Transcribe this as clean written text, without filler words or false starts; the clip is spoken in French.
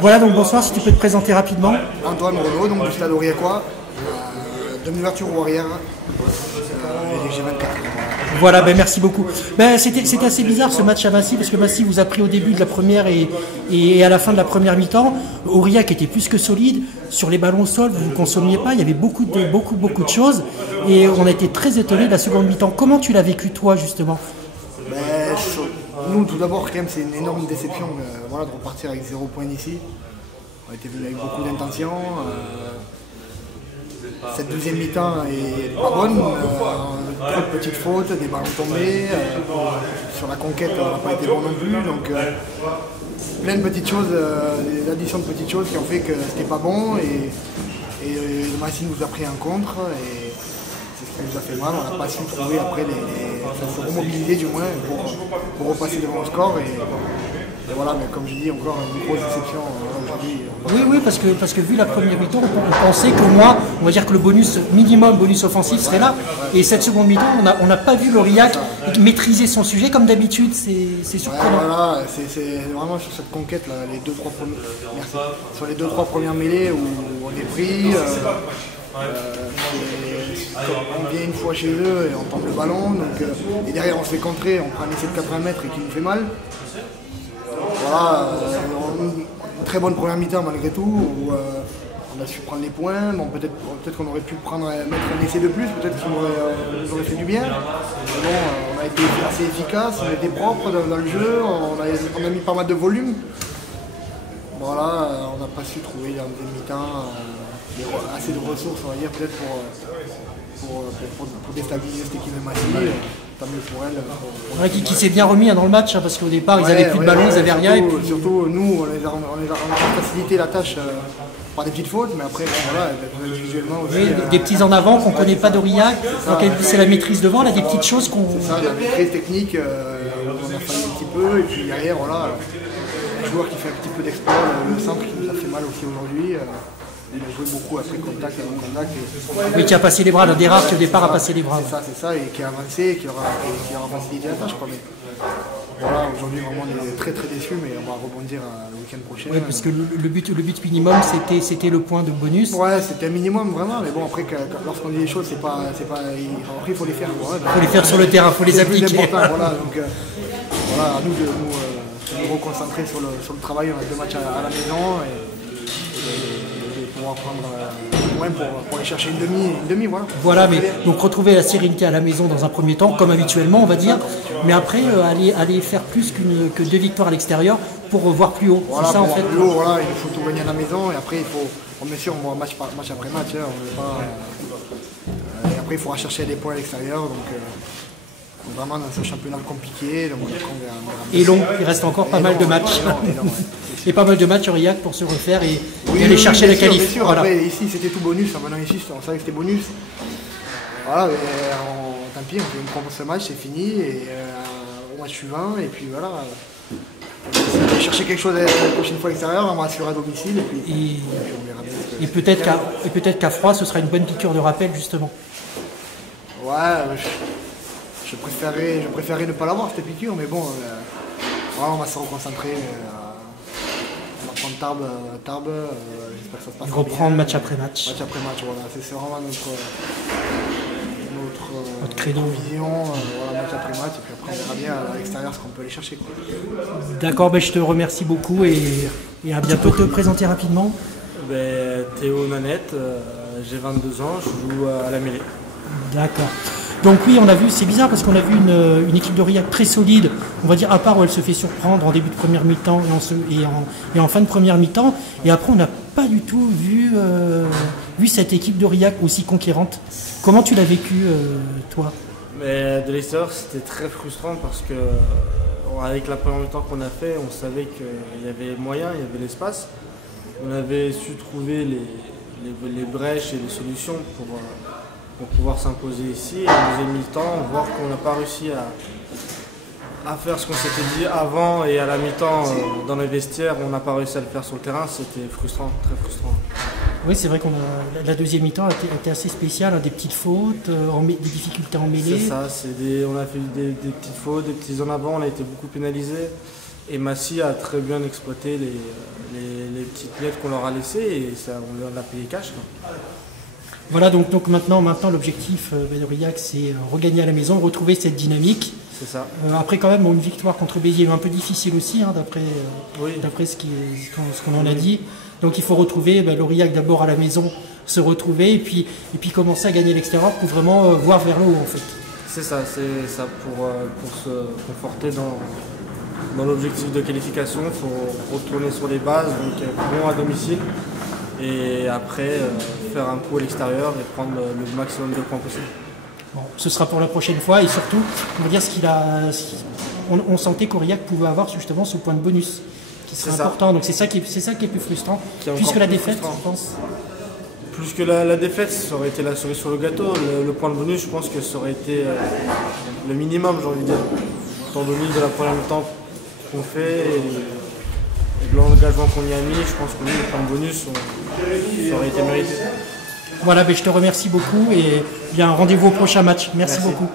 Voilà, donc bonsoir, si tu peux te présenter rapidement. Antoine Renaud, donc du stade Aurillacois, demi-ouverture ou arrière, j'ai 24. Voilà, ben merci beaucoup. C'était assez bizarre ce match à Massy, parce que Massy vous a pris au début de la première et à la fin de la première mi-temps. Aurillac était plus que solide. Sur les ballons au sol, vous ne consommiez pas, il y avait beaucoup de choses. Et on a été très étonnés de la seconde mi-temps. Comment tu l'as vécu toi, justement? Nous, tout d'abord, quand même, c'est une énorme déception de repartir avec 0 point ici. On a été venu avec beaucoup d'intention. Cette deuxième mi-temps est pas bonne. Trop de petites fautes, des ballons tombés. Sur la conquête, on n'a pas été bon non plus. Donc, plein de petites choses, l'addition de petites choses qui ont fait que c'était pas bon. Et le Massy nous a pris en contre. Et c'est ce qui nous a fait mal. On n'a pas su trouver après se remobiliser du moins pour repasser devant le score. Et voilà, mais comme je dis, encore une grosse déception aujourd'hui. Oui, parce que vu la première mi-temps, on pensait qu'au moins, on va dire que le bonus offensif serait là. Et cette seconde mi-temps, on n'a pas vu l'Aurillac maîtriser son sujet comme d'habitude. C'est surprenant. Voilà, c'est vraiment sur cette conquête, là, sur les 2-3 premières mêlées où on est pris. On vient une fois chez eux et on tombe le ballon. Et derrière, on se fait contrer, on prend un essai de 80 mètres et qui nous fait mal. Voilà, une très bonne première mi-temps malgré tout, où on a su prendre les points. Bon, peut-être qu'on aurait pu mettre un essai de plus, peut-être qu'il nous aurait fait du bien. Mais bon, on a été assez efficace, on a été propre dans le jeu, on a mis pas mal de volume. Voilà, on n'a pas su trouver en deuxième mi-temps assez de ressources, on va dire, peut-être pour déstabiliser cette équipe de Massy. Tant mieux pour elle. Qui s'est bien remis dans le match, parce qu'au départ, ils n'avaient plus de ballon, ils n'avaient rien. Surtout, nous, on a facilité la tâche par des petites fautes, mais après, voilà, individuellement aussi. Oui, des petits en avant qu'on ne connaît pas d'Aurillac, c'est la maîtrise devant, là, des petites choses qu'on. C'est ça, la maîtrise technique, on a fallu un petit peu, et puis derrière, voilà, un joueur qui fait un petit peu d'exploit, le centre qui nous a fait mal aussi aujourd'hui. Il a joué beaucoup après contact et avant contact. Oui, qui a passé les bras, l'un des rares qui au départ a passé les bras. C'est ça, et qui a avancé, qui aura facilité la tâche. Mais voilà, aujourd'hui vraiment on est très déçus, mais on va rebondir le week-end prochain. Oui, parce que le but minimum c'était le point de bonus. Ouais, c'était un minimum vraiment, mais bon après lorsqu'on dit les choses, après il faut les faire. Il faut les faire sur le terrain, il faut les appliquer. Voilà, donc voilà, à nous de nous reconcentrer sur le travail. On a 2 matchs à la maison pouvoir prendre pour aller chercher une demi, voilà. Voilà, mais donc retrouver la sérénité à la maison dans un premier temps, comme habituellement, on va dire, mais après aller faire plus que 2 victoires à l'extérieur pour voir plus haut. Voilà, c'est ça en fait. Plus haut, voilà, il faut tout gagner à la maison et après bien sûr on va match après match, hein, on veut pas, et après il faudra chercher des points à l'extérieur, donc vraiment dans ce championnat compliqué. Donc, et long, il reste encore pas mal de matchs. Et pas mal de matchs Aurillac pour se refaire et aller chercher la qualif. Bien sûr. Voilà. Après, ici c'était tout bonus, maintenant ici on savait que c'était bonus. Voilà, tant pis, on prend ce match, c'est fini, et au match suivant, et puis voilà. On va aller chercher quelque chose la prochaine fois à l'extérieur, on va assurer à domicile, et puis on verra bien. Et peut-être qu'à froid, ce sera une bonne piqûre de rappel justement. Ouais, je préférerais ne pas l'avoir cette piqûre, mais bon, voilà, on va se reconcentrer. On va prendre Tarbes, j'espère que ça se passe bien. Reprendre match après match. Match après match, voilà, c'est vraiment notre credo. Vision, voilà, match après match, et puis après on verra bien à l'extérieur ce qu'on peut aller chercher, quoi. D'accord, je te remercie beaucoup et à bientôt. Te présenter rapidement. Théo Nanette, j'ai 22 ans, je joue à la mêlée. D'accord. Donc oui, on a vu, c'est bizarre parce qu'on a vu une équipe d'Aurillac très solide, on va dire à part où elle se fait surprendre en début de première mi-temps et en fin de première mi-temps, et après on n'a pas du tout vu cette équipe d'Aurillac aussi conquérante. Comment tu l'as vécu toi? Mais de l'extérieur c'était très frustrant parce que avec la première mi-temps qu'on a fait, on savait qu'il y avait moyen, il y avait l'espace. On avait su trouver les brèches et les solutions pour pouvoir s'imposer ici. Et en deuxième mi-temps, voir qu'on n'a pas réussi à faire ce qu'on s'était dit avant, et à la mi-temps, dans les vestiaires, on n'a pas réussi à le faire sur le terrain. C'était frustrant, très frustrant. Oui, c'est vrai que la deuxième mi-temps a été assez spéciale, hein, des petites fautes, des difficultés en mêlée. C'est ça, on a fait des petites fautes, des petits en avant, on a été beaucoup pénalisés. Et Massy a très bien exploité les petites miettes qu'on leur a laissées et ça, on leur a payé cash, quoi. Voilà, donc maintenant l'objectif d'Aurillac, c'est regagner à la maison, retrouver cette dynamique. C'est ça. Après quand même une victoire contre Béziers, un peu difficile aussi, hein, Oui. d'après ce qu'on en a dit. Donc il faut retrouver l'Aurillac d'abord à la maison, se retrouver et puis commencer à gagner l'extérieur pour vraiment voir vers le haut en fait. C'est ça pour se conforter dans l'objectif de qualification. Il faut retourner sur les bases, donc bon à domicile. Et après faire un coup à l'extérieur et prendre le maximum de points possible. Bon, ce sera pour la prochaine fois et surtout, on va dire on sentait qu'Aurillac pouvait avoir justement ce point de bonus qui serait important. Donc c'est ça qui est plus frustrant, plus que la défaite, je pense. Plus que la défaite, ça aurait été la cerise sur le gâteau. Le point de bonus, je pense que ça aurait été le minimum, j'ai envie de dire. Étant donné de la première mi-temps qu'on fait et de l'engagement qu'on y a mis, je pense que oui, le point de bonus, ça aurait été mérité. Voilà, je te remercie beaucoup et bien rendez-vous au prochain match. Merci beaucoup.